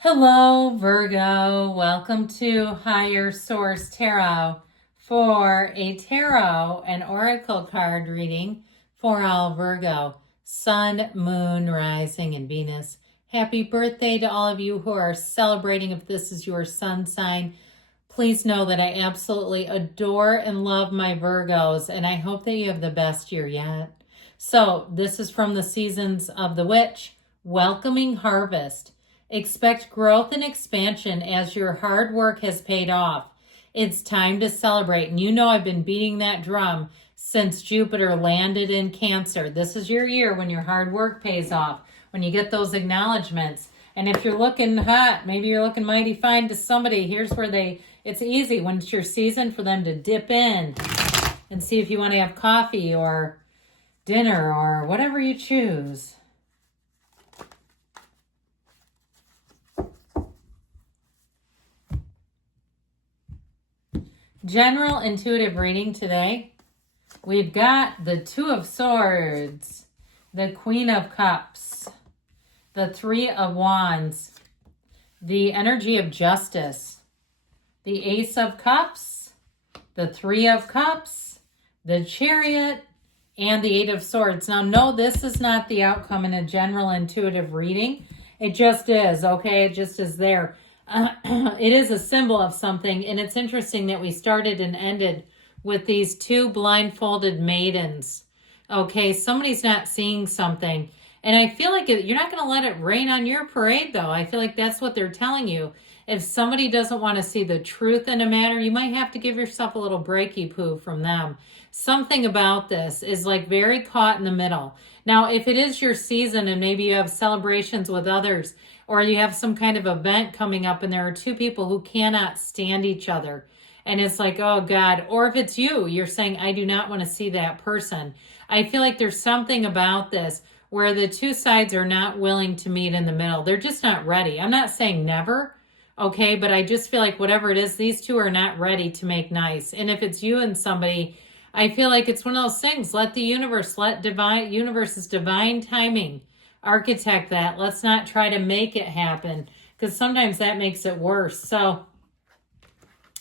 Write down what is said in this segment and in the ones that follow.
Hello, Virgo. Welcome to Higher Source Tarot for a tarot and oracle card reading for all Virgo, Sun, Moon, Rising, and Venus. Happy birthday to all of you who are celebrating. If this is your sun sign, please know that I absolutely adore and love my Virgos, and I hope that you have the best year yet. So this is from the Seasons of the Witch, Welcoming Harvest. Expect growth and expansion as your hard work has paid off. It's time to celebrate. And you know I've been beating that drum since Jupiter landed in Cancer. This is your year when your hard work pays off, when you get those acknowledgments. And if you're looking hot, maybe you're looking mighty fine to somebody, here's where it's easy when it's your season for them to dip in and see if you want to have coffee or dinner or whatever you choose. General intuitive reading today. We've got the Two of Swords, the Queen of Cups, the Three of Wands, the energy of justice, the Ace of Cups, the Three of Cups, the Chariot, and the Eight of Swords. Now, no, this is not the outcome in a general intuitive reading. It just is, okay? It just is there. It is a symbol of something, and it's interesting that we started and ended with these two blindfolded maidens. Okay, somebody's not seeing something, and I feel like you're not going to let it rain on your parade, though. I feel like that's what they're telling you. If somebody doesn't want to see the truth in a matter, you might have to give yourself a little breaky poo from them. Something about this is like very caught in the middle. Now, if it is your season and maybe you have celebrations with others, or you have some kind of event coming up and there are two people who cannot stand each other, and it's like, oh God, or if it's you're saying, I do not want to see that person. I feel like there's something about this where the two sides are not willing to meet in the middle. They're just not ready. I'm not saying never, okay, but I just feel like whatever it is, these two are not ready to make nice. And if it's you and somebody, I feel like it's one of those things, let universe's divine timing architect that. Let's not try to make it happen, because sometimes that makes it worse. So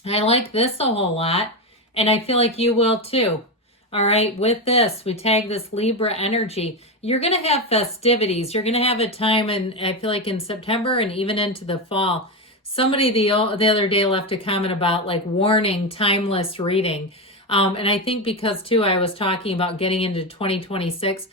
I like this a whole lot, and I feel like you will too. All right, with this, we tag this Libra energy. You're going to have festivities. You're going to have a time, and I feel like in September and even into the fall. Somebody the other day left a comment about like warning, timeless reading. And I think because too, I was talking about getting into 2026.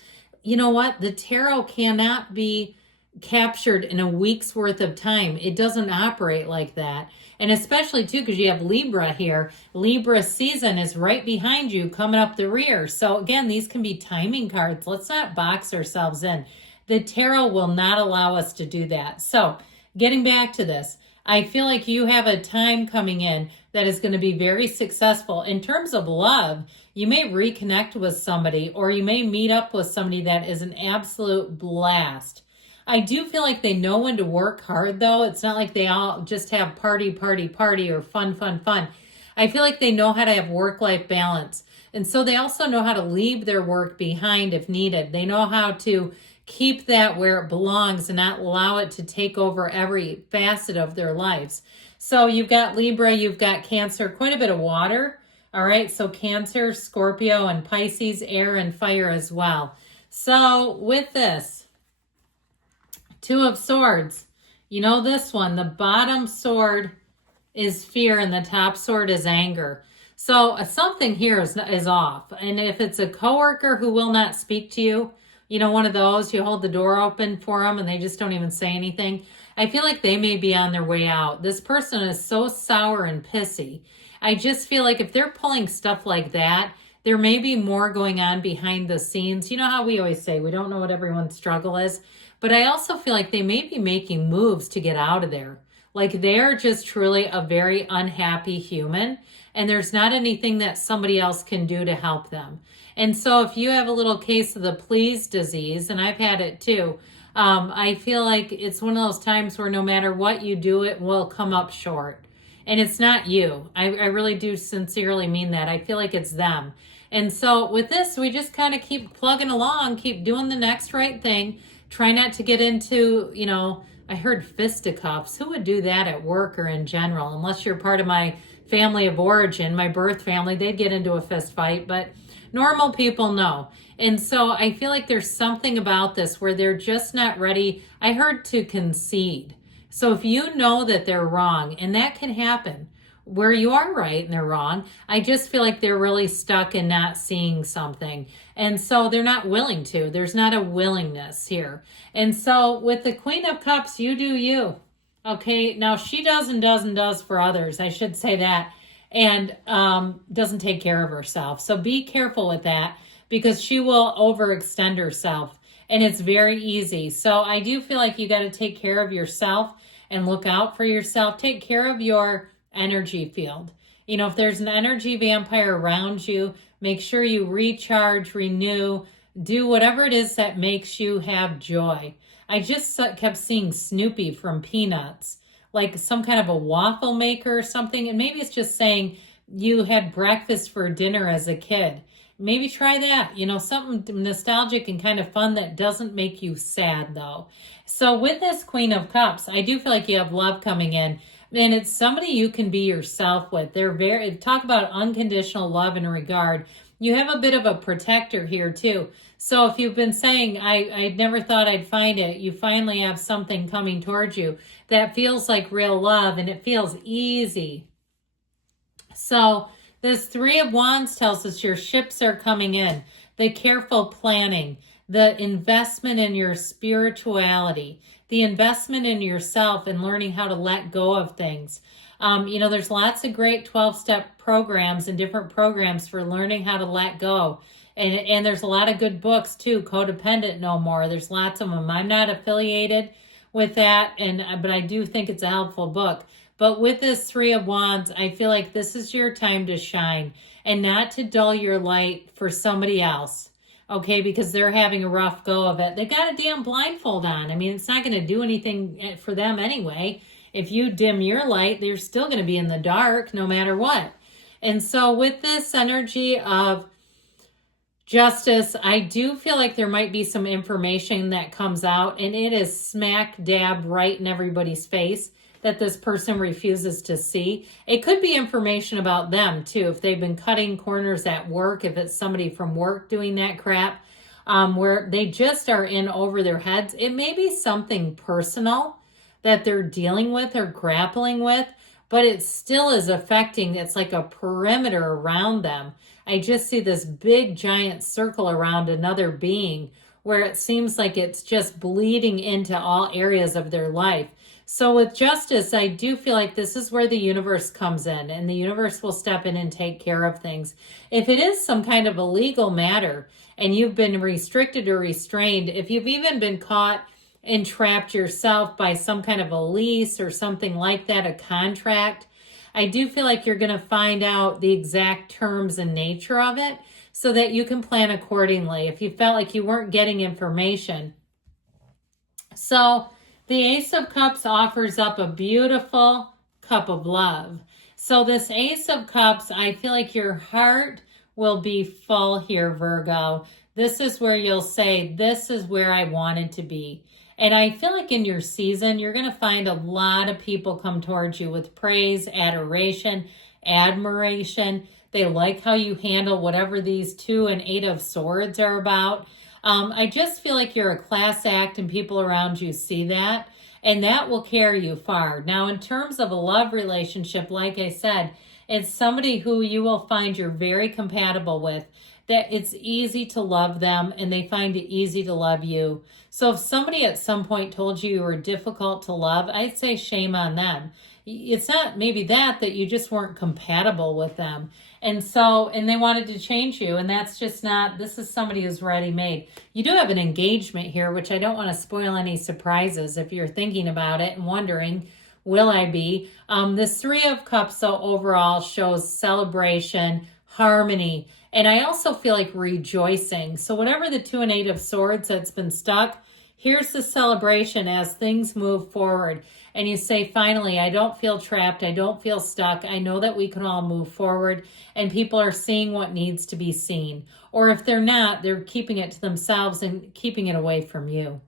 You know what? The tarot cannot be captured in a week's worth of time. It doesn't operate like that. And especially too, because you have Libra here. Libra season is right behind you, coming up the rear. So again, these can be timing cards. Let's not box ourselves in. The tarot will not allow us to do that. So getting back to this, I feel like you have a time coming in that is going to be very successful. In terms of love, you may reconnect with somebody, or you may meet up with somebody that is an absolute blast. I do feel like they know when to work hard, though. It's not like they all just have party, or fun. I feel like they know how to have work-life balance. And so they also know how to leave their work behind if needed. They know how to keep that where it belongs and not allow it to take over every facet of their lives. So you've got Libra, you've got Cancer, quite a bit of water. All right, so Cancer, Scorpio, and Pisces, air and fire as well. So with this, Two of Swords, you know this one, the bottom sword is fear and the top sword is anger. So something here is off. And if it's a coworker who will not speak to you, you know, one of those, you hold the door open for them and they just don't even say anything. I feel like they may be on their way out. This person is so sour and pissy. I just feel like if they're pulling stuff like that, there may be more going on behind the scenes. You know how we always say we don't know what everyone's struggle is, but I also feel like they may be making moves to get out of there. Like they're just truly a very unhappy human, and there's not anything that somebody else can do to help them. And so if you have a little case of the please disease, and I've had it too, I feel like it's one of those times where no matter what you do, it will come up short. And it's not you. I really do sincerely mean that. I feel like it's them. And so with this, we just kind of keep plugging along, keep doing the next right thing. Try not to get into, I heard fisticuffs. Who would do that at work or in general? Unless you're part of my family of origin, my birth family, they'd get into a fist fight, but normal people know. And so I feel like there's something about this where they're just not ready. I heard to concede. So if you know that they're wrong, and that can happen, where you are right and they're wrong, I just feel like they're really stuck in not seeing something. And so they're not willing to. There's not a willingness here. And so with the Queen of Cups, you do you. Okay, now she does and does and does for others. I should say that. And doesn't take care of herself. So be careful with that because she will overextend herself. And it's very easy. So I do feel like you got to take care of yourself and look out for yourself. Take care of your energy field. You know, if there's an energy vampire around you, make sure you recharge, renew, do whatever it is that makes you have joy. I just kept seeing Snoopy from Peanuts, like some kind of a waffle maker or something. And maybe it's just saying you had breakfast for dinner as a kid. Maybe try that, you know, something nostalgic and kind of fun that doesn't make you sad though. So with this Queen of Cups, I do feel like you have love coming in. And it's somebody you can be yourself with. They're very, talk about unconditional love and regard. You have a bit of a protector here too. So if you've been saying, I never thought I'd find it, you finally have something coming towards you that feels like real love and it feels easy. So this Three of Wands tells us your ships are coming in. The careful planning, the investment in your spirituality, the investment in yourself and learning how to let go of things. You know, there's lots of great 12-step programs and different programs for learning how to let go. And there's a lot of good books too, Codependent No More. There's lots of them. I'm not affiliated with that, but I do think it's a helpful book. But with this Three of Wands, I feel like this is your time to shine and not to dull your light for somebody else. Okay, because they're having a rough go of it. They got a damn blindfold on. I mean, it's not going to do anything for them anyway. If you dim your light, they're still going to be in the dark no matter what. And so with this energy of Justice, I do feel like there might be some information that comes out, and it is smack dab right in everybody's face that this person refuses to see. It could be information about them too, if they've been cutting corners at work, if it's somebody from work doing that crap, where they just are in over their heads. It may be something personal that they're dealing with or grappling with, but it still is affecting, it's like a perimeter around them. I just see this big giant circle around another being where it seems like it's just bleeding into all areas of their life. So with Justice, I do feel like this is where the universe comes in, and the universe will step in and take care of things. If it is some kind of a legal matter and you've been restricted or restrained, if you've even been caught and trapped yourself by some kind of a lease or something like that, a contract, I do feel like you're going to find out the exact terms and nature of it so that you can plan accordingly if you felt like you weren't getting information. So the Ace of Cups offers up a beautiful cup of love. So this Ace of Cups, I feel like your heart will be full here, Virgo. This is where you'll say, this is where I wanted to be. And I feel like in your season, you're going to find a lot of people come towards you with praise, adoration, admiration. They like how you handle whatever these 2 and 8 of Swords are about. I just feel like you're a class act and people around you see that, and that will carry you far. Now, in terms of a love relationship, like I said, it's somebody who you will find you're very compatible with, that it's easy to love them and they find it easy to love you. So if somebody at some point told you were difficult to love, I'd say shame on them. It's not maybe that you just weren't compatible with them. And they wanted to change you, and that's just not, this is somebody who's ready-made. You do have an engagement here, which I don't want to spoil any surprises if you're thinking about it and wondering, will I be? This Three of Cups, so overall, shows celebration, harmony, and I also feel like rejoicing. So whatever the 2 and 8 of Swords that's been stuck, here's the celebration as things move forward. And you say, finally, I don't feel trapped. I don't feel stuck. I know that we can all move forward and people are seeing what needs to be seen. Or if they're not, they're keeping it to themselves and keeping it away from you.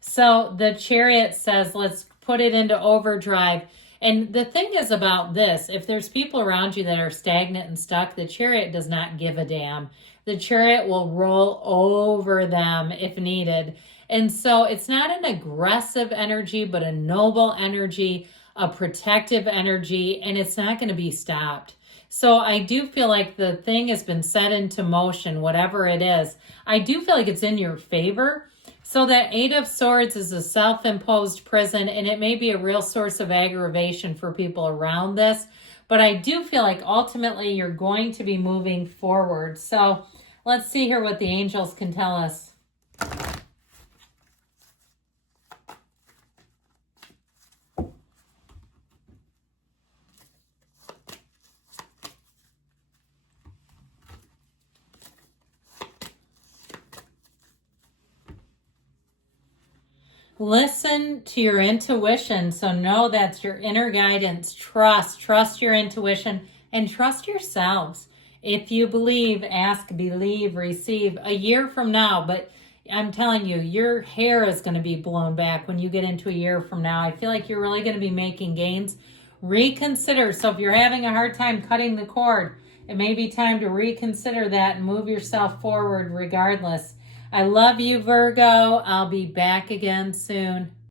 So the Chariot says, let's put it into overdrive. And the thing is about this, if there's people around you that are stagnant and stuck, the Chariot does not give a damn. The Chariot will roll over them if needed. And so it's not an aggressive energy, but a noble energy, a protective energy, and it's not going to be stopped. So I do feel like the thing has been set into motion, whatever it is. I do feel like it's in your favor. So that Eight of Swords is a self-imposed prison, and it may be a real source of aggravation for people around this. But I do feel like ultimately you're going to be moving forward. So let's see here what the angels can tell us. Listen to your intuition. So know that's your inner guidance. Trust your intuition, and trust yourselves. If you believe, ask, believe, receive. A year from now, but I'm telling you, your hair is going to be blown back when you get into a year from now. I feel like you're really going to be making gains. Reconsider. So if you're having a hard time cutting the cord, it may be time to reconsider that and move yourself forward regardless. I love you, Virgo. I'll be back again soon.